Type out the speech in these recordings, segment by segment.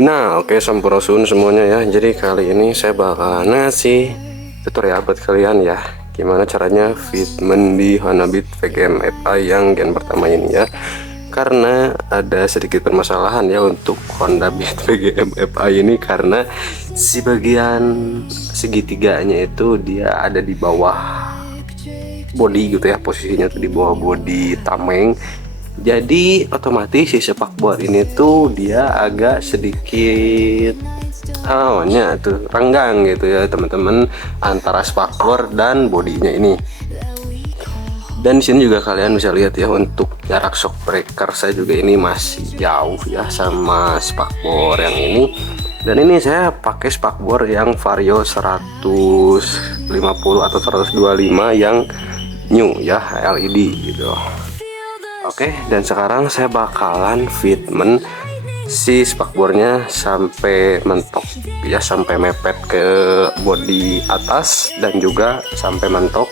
Nah, oke, sampurasun semuanya ya. Jadi kali ini saya bakal ngasih tutorial buat kalian ya, gimana caranya fitment di Honda Beat VGM FI yang gen pertama ini ya. Karena ada sedikit permasalahan ya untuk Honda Beat VGM FI ini, karena si bagian segitiganya itu dia ada di bawah body gitu ya, posisinya tuh di bawah body tameng. Jadi otomatis si spakbor ini tuh dia agak sedikit awalnya tuh renggang gitu ya teman-teman, antara spakbor dan bodinya ini. Dan di sini juga kalian bisa lihat ya, untuk jarak shock breaker saya juga ini masih jauh ya sama spakbor yang ini. Dan ini saya pakai spakbor yang Vario 150 atau 125 yang new ya, LED gitu. Oke, dan sekarang saya bakalan fitment si spakbornya sampai mentok ya, sampai mepet ke bodi atas dan juga sampai mentok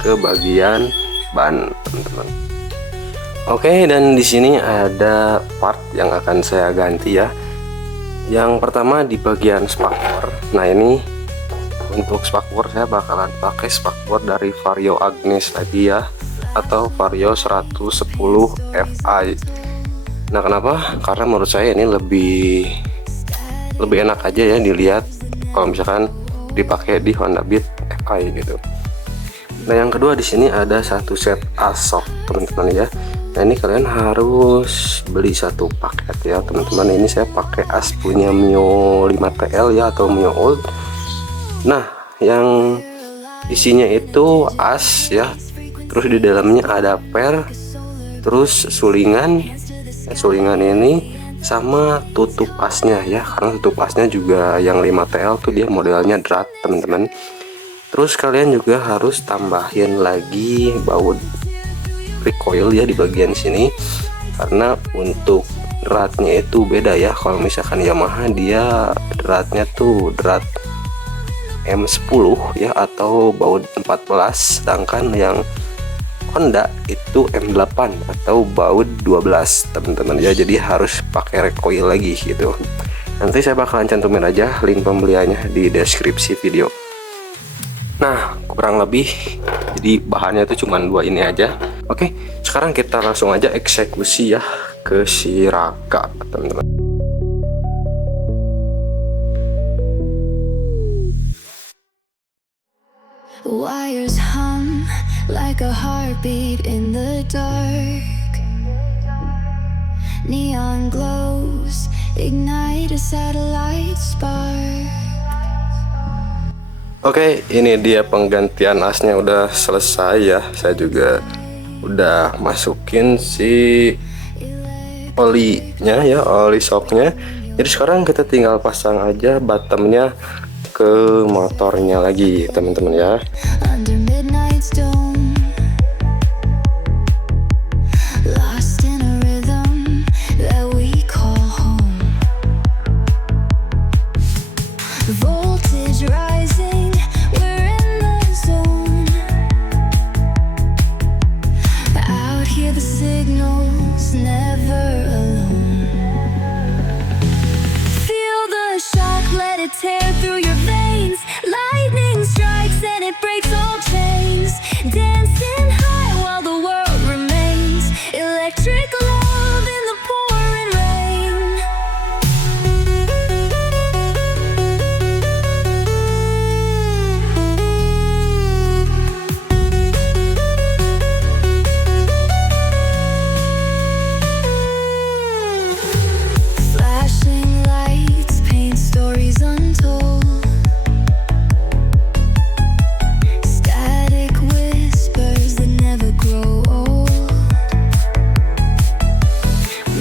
ke bagian ban, teman-teman. Oke, dan di sini ada part yang akan saya ganti ya. Yang pertama di bagian spakbor. Nah, ini untuk spakbor saya bakalan pakai spakbor dari Vario Agnes lagi ya, atau Vario 110 Fi. Nah, kenapa? Karena menurut saya ini lebih enak aja ya dilihat kalau misalkan dipakai di Honda Beat Fi gitu. Nah, yang kedua di sini ada satu set asok, teman-teman ya. Nah, ini kalian harus beli satu paket ya, teman-teman. Ini saya pakai as punya Mio 5TL ya, atau Mio Old. Nah, yang isinya itu as ya, terus di dalamnya ada per, terus sulingan ini sama tutup asnya ya, karena tutup asnya juga yang 5TL tuh dia modelnya drat, teman-teman. Terus kalian juga harus tambahin lagi baut recoil ya di bagian sini, karena untuk dratnya itu beda ya. Kalau misalkan Yamaha dia dratnya tuh drat M10 ya, atau baut 14, sedangkan yang Honda itu M8 atau baut 12, teman-teman ya. Jadi harus pakai recoil lagi gitu. Nanti saya bakalan cantumin aja link pembeliannya di deskripsi video. Nah, kurang lebih jadi bahannya itu cuma dua ini aja. Oke, sekarang kita langsung aja eksekusi ya ke si Raka, teman-teman. Wires hum like a heartbeat in the dark. Neon glows ignite a satellite spark. Oke, ini dia penggantian asnya udah selesai ya. Saya juga udah masukin si olinya ya, oli shocknya. Jadi sekarang kita tinggal pasang aja bottomnya ke motornya lagi, teman-teman ya. Under midnight's dome, lost in a rhythm that we call home. Voltage rising, we're in the zone. Out here the signal's never alone. Feel the shock, let it tear through your veins. Lightning strikes and it breaks all chains. Dancing high while the world remains. Electric love in the pouring rain. Flashing lights paint stories untold. Static whispers that never grow old.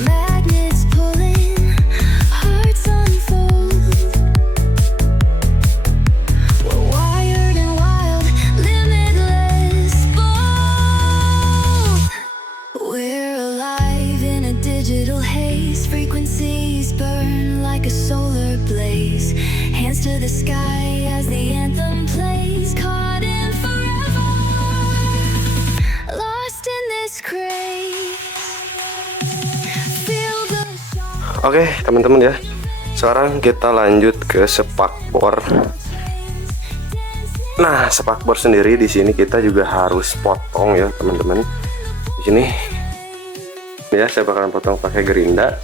Magnets pulling, hearts unfold. We're wired and wild, limitless, bold. We're alive in a digital haze. Frequencies burn like a solar blaze. Hands to the sky as the anthem plays. Caught in forever, lost in this craze. Feel the shock. Oke, teman-teman ya. Sekarang kita lanjut ke spakbor. Nah, spakbor sendiri di sini kita juga harus potong ya teman-teman. Di sini ya saya bakalan potong pakai gerinda.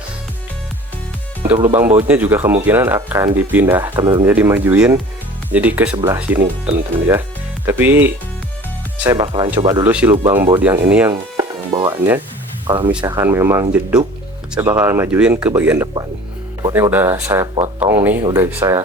Untuk lubang bautnya juga kemungkinan akan dipindah teman-teman, jadi dimajuin jadi ke sebelah sini teman-teman ya. Tapi saya bakalan coba dulu si lubang baut yang ini yang bawaannya. Kalau misalkan memang jeduk, saya bakalan majuin ke bagian depan. Bautnya udah saya potong nih, udah saya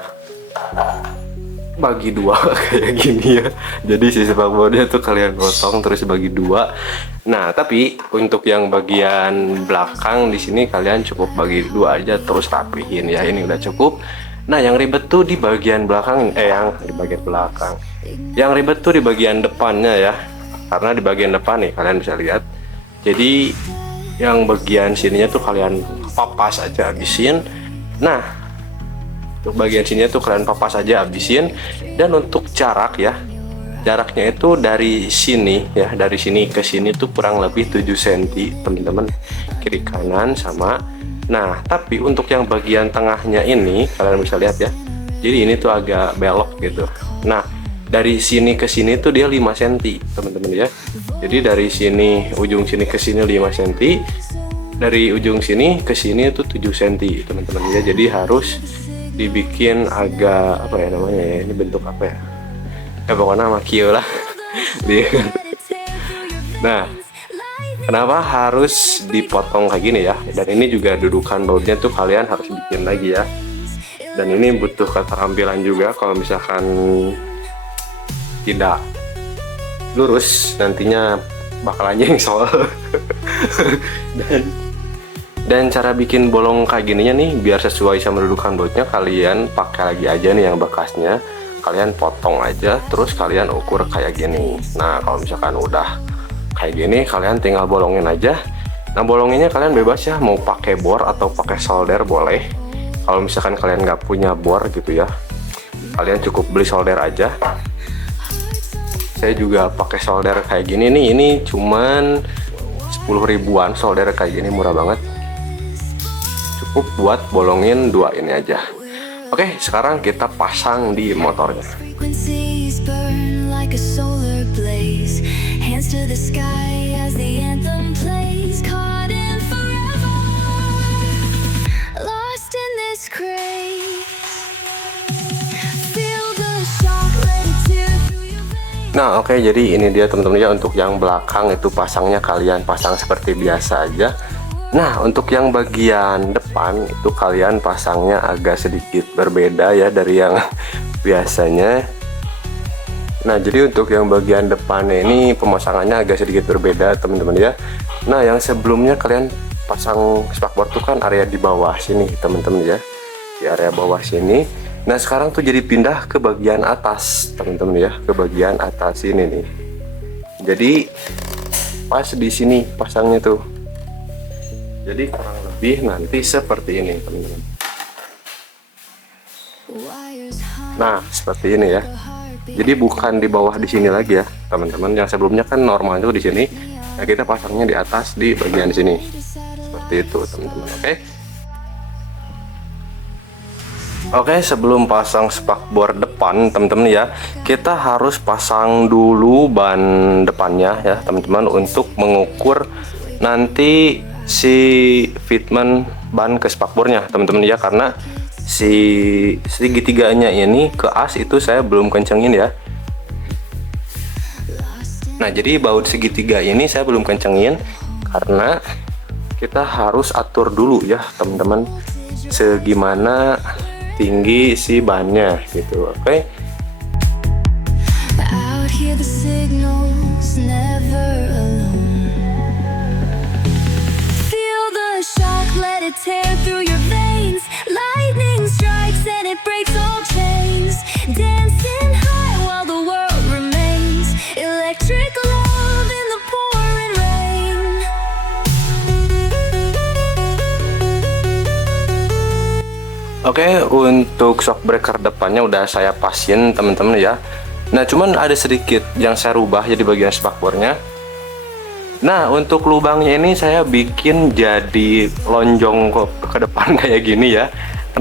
bagi dua kayak gini ya. Jadi si spakbornya tuh kalian potong terus bagi dua. Nah, tapi untuk yang bagian belakang di sini kalian cukup bagi dua aja terus rapihin ya. Ini udah cukup. Nah, yang ribet tuh di bagian belakang, yang di bagian belakang. Yang ribet tuh di bagian depannya ya. Karena di bagian depan nih kalian bisa lihat. Jadi yang bagian sininya tuh kalian papas aja habisin. Nah, untuk bagian sini tuh kalian papas aja habisin. Dan untuk jarak ya, jaraknya itu dari sini ya, dari sini ke sini tuh kurang lebih 7 cm teman-teman, kiri kanan sama. Nah, tapi untuk yang bagian tengahnya ini kalian bisa lihat ya, jadi ini tuh agak belok gitu. Nah, dari sini ke sini tuh dia 5 cm teman-teman ya. Jadi dari sini, ujung sini ke sini 5 cm, dari ujung sini ke sini itu 7 cm teman-teman ya. Jadi harus dibikin agak apa ya namanya ya, ini bentuk apa ya, pokoknya makio lah. Nah, kenapa harus dipotong kayak gini ya, dan ini juga dudukan bautnya tuh kalian harus bikin lagi ya. Dan ini butuh keterampilan juga, kalau misalkan tidak lurus nantinya bakalan nyengsol. Dan cara bikin bolong kayak gininya nih biar sesuai sama dudukan bautnya, kalian pakai lagi aja nih yang bekasnya, kalian potong aja terus kalian ukur kayak gini. Nah, kalau misalkan udah kayak gini kalian tinggal bolongin aja. Nah, bolonginnya kalian bebas ya, mau pakai bor atau pakai solder boleh. Kalau misalkan kalian nggak punya bor gitu ya, kalian cukup beli solder aja. Saya juga pakai solder kayak gini nih, ini cuman 10 ribuan solder kayak gini, murah banget. Cukup buat bolongin dua ini aja. Oke, sekarang kita pasang di motornya. Frequencies burn like a solar blaze. Hands to the sky as the anthem plays. Caught in forever, lost in this craze. Feel the shock, let it tear through your veins. Nah, oke, jadi ini dia teman-teman ya, untuk yang belakang itu pasangnya kalian pasang seperti biasa aja. Nah, untuk yang bagian depan itu kalian pasangnya agak sedikit berbeda ya dari yang biasanya. Nah, jadi untuk yang bagian depannya ini pemasangannya agak sedikit berbeda teman-teman ya. Nah, yang sebelumnya kalian pasang spakbor tuh kan area di bawah sini teman-teman ya, di area bawah sini. Nah, sekarang tuh jadi pindah ke bagian atas teman-teman ya, ke bagian atas ini nih. Jadi pas di sini pasangnya tuh. Jadi kurang lebih nanti seperti ini teman-teman. Nah, seperti ini ya. Jadi bukan di bawah di sini lagi ya teman-teman. Yang sebelumnya kan normal itu di sini. Nah, kita pasangnya di atas di bagian sini. Seperti itu teman-teman. Oke. Oke, sebelum pasang spakbor depan teman-teman ya, kita harus pasang dulu ban depannya ya teman-teman, untuk mengukur nanti si fitment ban ke spakbornya teman-teman ya. Karena si segitiganya ini ke as itu saya belum kencengin ya. Nah, jadi baut segitiga ini saya belum kencengin karena kita harus atur dulu ya teman-teman, segimana tinggi si bannya gitu. Oke. Out here the signals never alone. Feel the shock, let it tear through your veins. Lightning strikes and it breaks all chains. Dancing high while the world remains. Electric love in the pouring rain. Oke, untuk shock breaker depannya udah saya pasin teman-teman ya. Nah, cuman ada sedikit yang saya rubah jadi bagian spakbornya. Nah, untuk lubangnya ini saya bikin jadi lonjong ke depan kayak gini ya.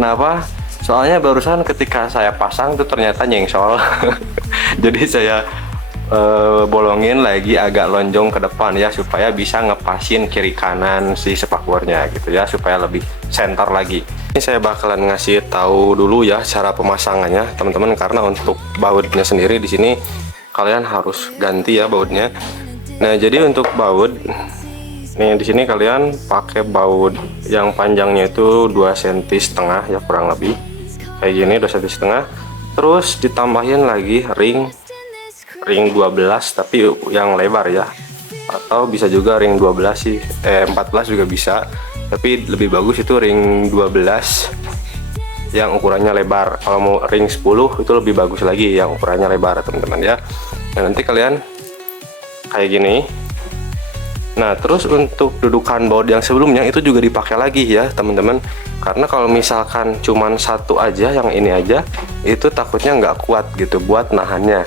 Kenapa? Soalnya barusan ketika saya pasang tuh ternyata nyengsol. Jadi saya bolongin lagi agak lonjong ke depan ya, supaya bisa ngepasin kiri kanan si spakbornya gitu ya, supaya lebih center lagi. Ini saya bakalan ngasih tahu dulu ya cara pemasangannya teman-teman, karena untuk bautnya sendiri di sini kalian harus ganti ya bautnya. Nah, jadi untuk baut nih di sini kalian pakai baut yang panjangnya itu 2,5 cm ya, kurang lebih kayak gini, 2,5 cm. Terus ditambahin lagi ring 12 tapi yang lebar ya, atau bisa juga ring 12 sih, 14 juga bisa, tapi lebih bagus itu ring 12 yang ukurannya lebar. Kalau mau ring 10 itu lebih bagus lagi yang ukurannya lebar teman-teman ya. Nah, nanti kalian kayak gini. Nah, terus untuk dudukan baut yang sebelumnya itu juga dipakai lagi ya teman-teman, karena kalau misalkan cuman satu aja, yang ini aja, itu takutnya nggak kuat gitu buat nahannya.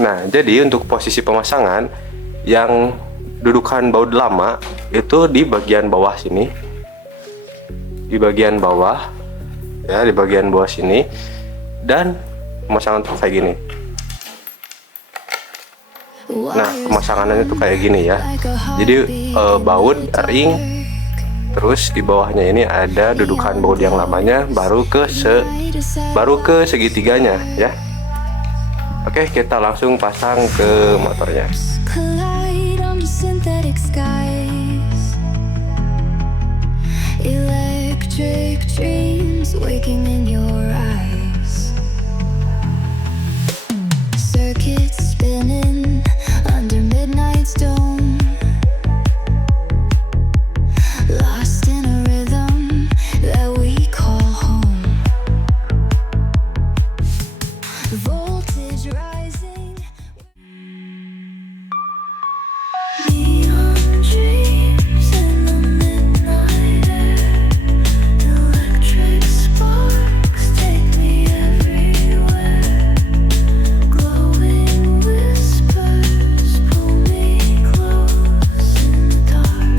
Nah, jadi untuk posisi pemasangan yang dudukan baut lama itu di bagian bawah sini, di bagian bawah ya, di bagian bawah sini, dan pemasangan tuh kayak gini. Nah, pemasangannya itu kayak gini ya. Jadi baut ring, terus di bawahnya ini ada dudukan baut yang lamanya, baru ke segitiganya ya. Oke, kita langsung pasang ke motornya. Collide on synthetic skies. Electric dreams waking in your eyes. Circuits spinning under midnight's dome. Lost in a rhythm that we call home. Voltage rising. Neon dreams in the midnight air. Electric sparks take me everywhere. Glowing whispers pull me close in the dark.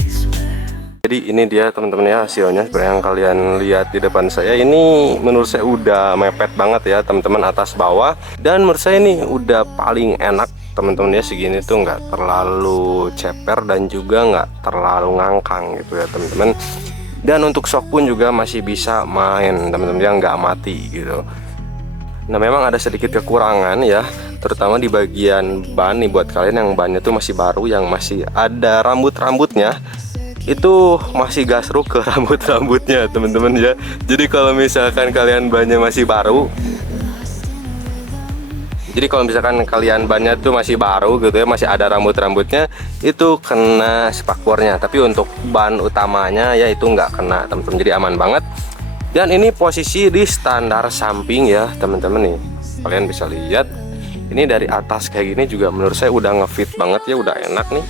I swear. Jadi ini dia teman-teman ya hasilnya, seperti yang kalian lihat di depan saya. Ini menurut saya udah mepet banget ya teman-teman, atas bawah, dan menurut saya ini udah paling enak teman-teman ya. Segini tuh nggak terlalu ceper dan juga nggak terlalu ngangkang gitu ya teman-teman. Dan untuk shock pun juga masih bisa main teman-teman ya, nggak mati gitu. Nah, memang ada sedikit kekurangan ya, terutama di bagian ban nih, buat kalian yang bannya tuh masih baru, yang masih ada rambut-rambutnya, itu masih gasruk ke rambut-rambutnya teman-teman ya. Jadi kalau misalkan kalian bannya masih baru, tuh masih baru gitu ya, masih ada rambut-rambutnya, itu kena spakbornya. Tapi untuk ban utamanya ya itu nggak kena teman-teman, jadi aman banget. Dan ini posisi di standar samping ya teman-teman nih, kalian bisa lihat ini dari atas kayak gini juga menurut saya udah ngefit banget ya, udah enak nih,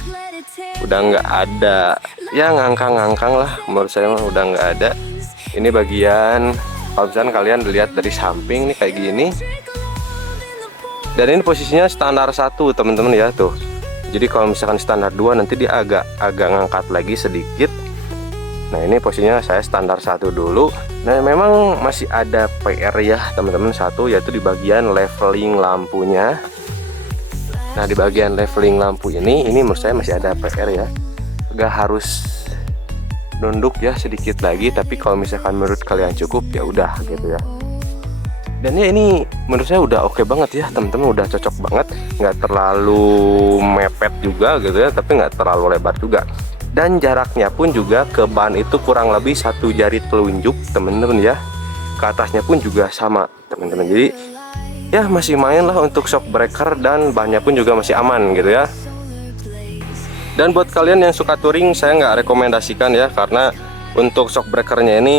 udah nggak ada ya ngangkang-ngangkang lah, menurut saya mah udah nggak ada. Ini bagian kalau misalkan kalian lihat dari samping nih kayak gini, dan ini posisinya standar 1 teman-teman ya tuh. Jadi kalau misalkan standar 2 nanti dia agak ngangkat lagi sedikit. Nah, ini posisinya saya standar 1 dulu. Nah, memang masih ada PR ya teman-teman, satu yaitu di bagian leveling lampunya. Nah, di bagian leveling lampu ini menurut saya masih ada PR ya, agak harus nunduk ya sedikit lagi. Tapi kalau misalkan menurut kalian cukup ya udah gitu ya. Dan ya ini menurut saya udah oke banget ya teman-teman, udah cocok banget, nggak terlalu mepet juga gitu ya, tapi nggak terlalu lebar juga. Dan jaraknya pun juga ke ban itu kurang lebih 1 jari telunjuk teman-teman ya. Ke atasnya pun juga sama teman-teman. Jadi ya masih main lah untuk shock breaker, dan bannya pun juga masih aman gitu ya. Dan buat kalian yang suka touring, saya nggak rekomendasikan ya, karena untuk shock breakernya ini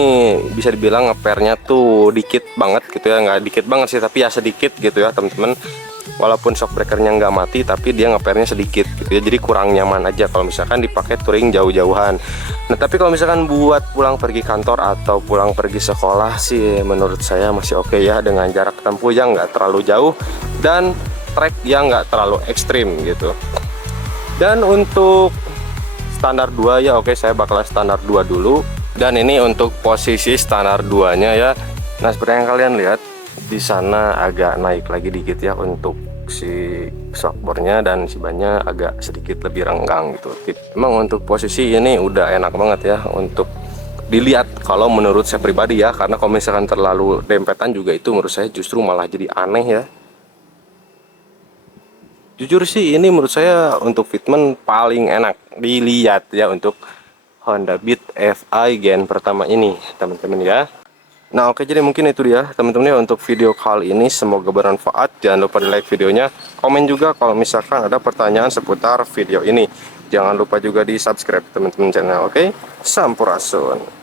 bisa dibilang ngepernya tuh dikit banget gitu ya, nggak dikit banget sih, tapi ya sedikit gitu ya teman-teman. Walaupun shock breakernya nggak mati, tapi dia ngepernya sedikit gitu ya, jadi kurang nyaman aja kalau misalkan dipakai touring jauh-jauhan. Nah, tapi kalau misalkan buat pulang pergi kantor atau pulang pergi sekolah sih menurut saya masih oke ya, dengan jarak tempuh yang nggak terlalu jauh dan trek yang nggak terlalu ekstrim gitu. Dan untuk standar 2 ya, oke saya bakalan standar 2 dulu. Dan ini untuk posisi standar 2-nya ya. Nah, seperti yang kalian lihat di sana agak naik lagi dikit ya untuk si shockboardnya, dan si bannya agak sedikit lebih renggang gitu. Emang untuk posisi ini udah enak banget ya untuk dilihat kalau menurut saya pribadi ya, karena kalau misalkan terlalu dempetan juga itu menurut saya justru malah jadi aneh ya. Jujur sih ini menurut saya untuk fitment paling enak dilihat ya untuk Honda Beat FI Gen pertama ini teman-teman ya. Nah oke, jadi mungkin itu dia teman-teman ya untuk video kali ini, semoga bermanfaat. Jangan lupa di like videonya, komen juga kalau misalkan ada pertanyaan seputar video ini. Jangan lupa juga di subscribe teman-teman channel. Oke, sampurasun.